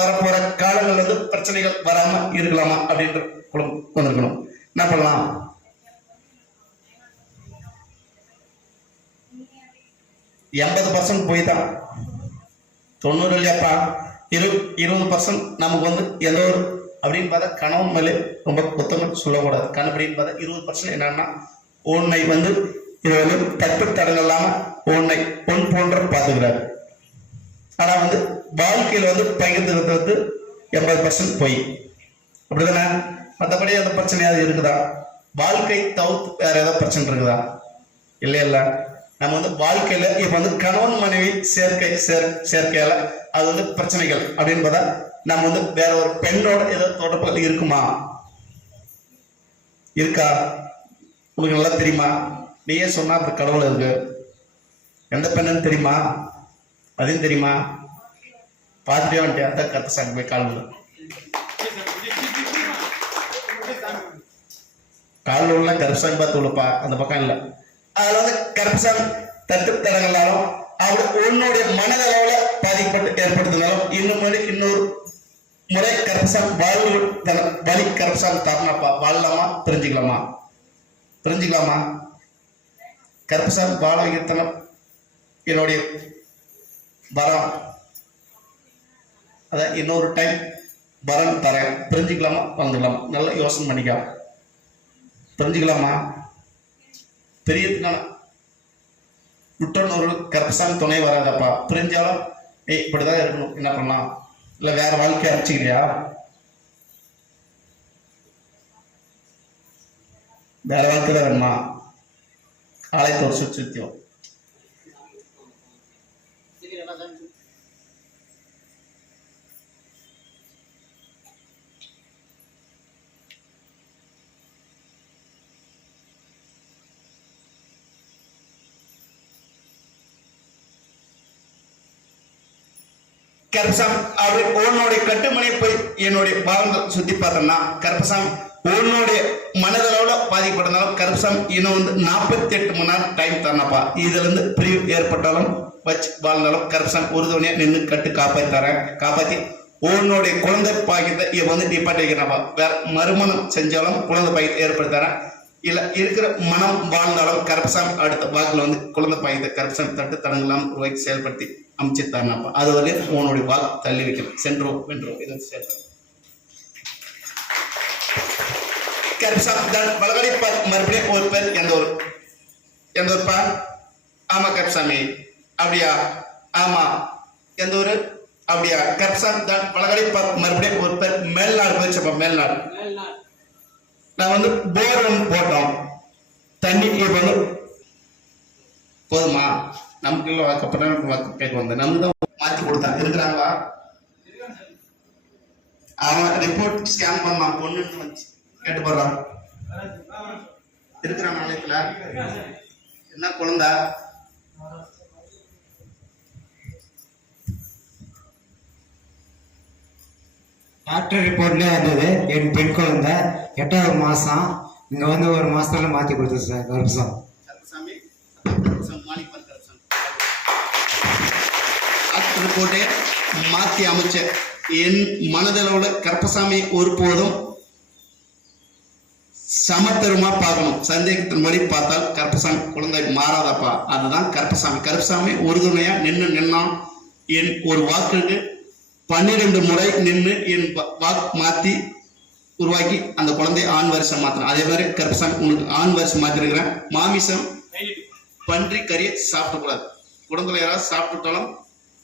வரப்போற காலங்கள் வந்து பிரச்சனைகள் வராம இருக்கலாமா அப்படின்ற வந்திருக்கணும். என்ன பண்ணலாம்? %80 போய் தான் 90 இல்லையாப்பா. 20% நமக்கு வந்து எந்த ஒரு அப்படின்னு பார்த்தா கணவன் மேலே ரொம்ப புத்தகம் சொல்லக்கூடாது. கணப்படின்னு பார்த்தா 20% என்னன்னா உன்னை வந்து இதை வந்து தப்பு தடங்கள் இல்லாம உன்னை பொன் போன்ற பார்த்துக்கிறாரு. ஆனா வந்து வாழ்க்கையில வந்து பகிர்ந்துக்கிறது வந்து 80% போய் அப்படிதானே. மற்றபடி அந்த பிரச்சனையாவது இருக்குதா? வாழ்க்கை தவிர்த்து வேற ஏதாவது பிரச்சனை இருக்குதா? இல்ல நம்ம வந்து வாழ்க்கையில இப்ப வந்து கணவன் மனைவி சேர்க்கையால அது வந்து பிரச்சனைகள் அப்படின்னு பார்த்தா நம்ம வந்து வேற ஒரு பெண்ணோட ஏதாவது தொடர்புகள் இருக்குமா? இருக்கா? உங்களுக்கு நல்லா தெரியுமா? நீயே சொன்னா அப்படி கடவுள் இருக்கு. எந்த பெண்ணுன்னு தெரியுமா? அதையும் தெரியுமா? பார்த்துட்டே வந்துட்டு அதான் கருப்பசாமி போய் காலில் உள்ள கருப்பசாமி பார்த்து உள்ளப்பா அந்த பக்கம் இல்லை. அதுல வந்து கருப்பசாமி தட்டு தடங்களாலும் அவரு உன்னுடைய மனதளவுல பாதிக்கப்பட்டு ஏற்படுத்தினாலும் இன்னொரு முறை கருப்பசாமி வழி கருப்பசாமி தரணப்பா வாழலாமா? தெரிஞ்சுக்கலாமா? கருப்பசாமி வாழ வைக்கிறதனம் என்னுடைய வரம். அதான் இன்னொரு டைம் வரம் தரேன். தெரிஞ்சுக்கலாமா? வந்துக்கலாமா? நல்லா யோசனை பண்ணிக்கலாம். தெரிஞ்சுக்கலாமா? பெரியதுக்கான விட்டோன்னு ஒரு கருப்பசாமி துணை வராதப்பா. பிரிஞ்சாலும் இப்படிதான் இருக்கணும். என்ன பண்ணலாம்? இல்ல வேற வாழ்க்கை அரைச்சிக்கிறியா? வேற வாழ்க்கை தான் வேணுமா? ஆலயத்தை ஒரு சுத்தியம் கருப்பசாமி அப்படி உன்னுடைய கட்டுமனை போய் என்னுடைய பாகங்கள் சுத்தி பார்த்தோம்னா கருப்பசாமி உன்னுடைய மனதளவுல பாதிக்கப்பட்டதாலும் கருப்பசாமி இன்னும் வந்து 48 மணி நேரம் டைம் தரனப்பா. இதுல இருந்து பிரிவு ஏற்பட்டாலும் வச்சு வாழ்ந்தாலும் கருப்பசாமி உறுதுணையா நின்று கட்டு காப்பாத்தி உன்னுடைய குழந்தை பாக்கியத்தை வந்து நிப்பாட்டி வைக்கிறப்பா. வேற மறுமணம் செஞ்சாலும் குழந்தை பாக்கியத்தை ஏற்படுத்தாரன். இல்ல இருக்கிற மனம் வாழ்ந்தாலும் கருப்பசாமி அடுத்த வாக்குல வந்து குழந்தை பாக்கியத்தை கருப்பசாமி தட்டு தடங்கலாம் உருவாக்கி செயல்படுத்தி அமைச்சு தரனப்பா. அது வரை உன்னுடைய வாக்கு தள்ளி வைக்கணும். சென்றோம் வென்றோம் இது சேர்த்து கருப்பசாமி தான் வளகடி மறுபடியும் ஒரு பேர் எந்த ஊருப்பா? ஆமா கருப்பசாமி. அப்படியா? ஆமா. எந்த ஊரு? அப்படியா? கருப்பசாமி தான் வளகடி மறுபடியும் ஒரு பேர் மேல்நாடு போயிடுச்சப்பா. மேல்நாடு நான் வந்து போர் போட்டோம். தண்ணி வந்து போதுமா? நமக்கு இல்லை வாக்கப்பட்ட வாக்கு கேட்க வந்தேன். நம்ம தான் மாற்றி கொடுத்தா இருக்கிறாங்களா? அவன் ரிப்போர்ட் ஸ்கேன் பண்ணான். பொண்ணு வந்துச்சு கேட்டு போடுறான். இருக்கிறான் நாளைக்குல என்ன குழந்தை? டாக்டர் ரிப்போர்ட்லேயே வந்தது என் பெண் குழந்தை 8வது மாதம். இங்கே வந்து ஒரு மாதத்துல மாற்றி கொடுத்தது சார். கருப்பசாமி டாக்டர் ரிப்போர்ட்டை மாற்றி அமைச்ச என் மனதளவுல கருப்பசாமி ஒருபோதும் சமத்தருமா பார்க்கணும். சந்தேகத்தின் வழி பார்த்தால் கருப்பசாமி குழந்தை மாறாதப்பா. அதுதான் கருப்பசாமி உறுதுணையா நின்னா என் ஒரு வாக்குக்கு 12 முறை நின்று என் வாக்கு மாத்தி உருவாக்கி அந்த குழந்தை ஆண் வரிசை மாத்தணும். அதே மாதிரி கருப்பசாமி உனக்கு ஆண் வரிசை மாத்திருக்கிறேன். மாமிசம் பன்றி கறியை சாப்பிடக்கூடாது. குழந்தை யாராவது சாப்பிட்டுட்டாலும்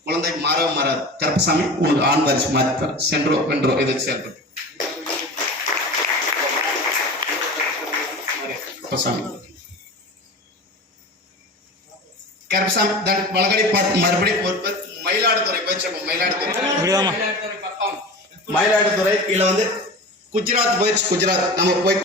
குழந்தை மாறாது. கருப்பசாமி உனக்கு ஆண் வரிசை மாத்தி சென்றோ வென்றோ இதை செயல்பட்டு கருப்பசாமி வளகடி பார்த்து மறுபடியும் ஒரு பேர் மயிலாடுதுறை போயிடுச்சு. மயிலாடுதுறை இல்ல வந்து குஜராத் போயிடுச்சு. குஜராத் நம்ம போய்